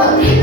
potrібно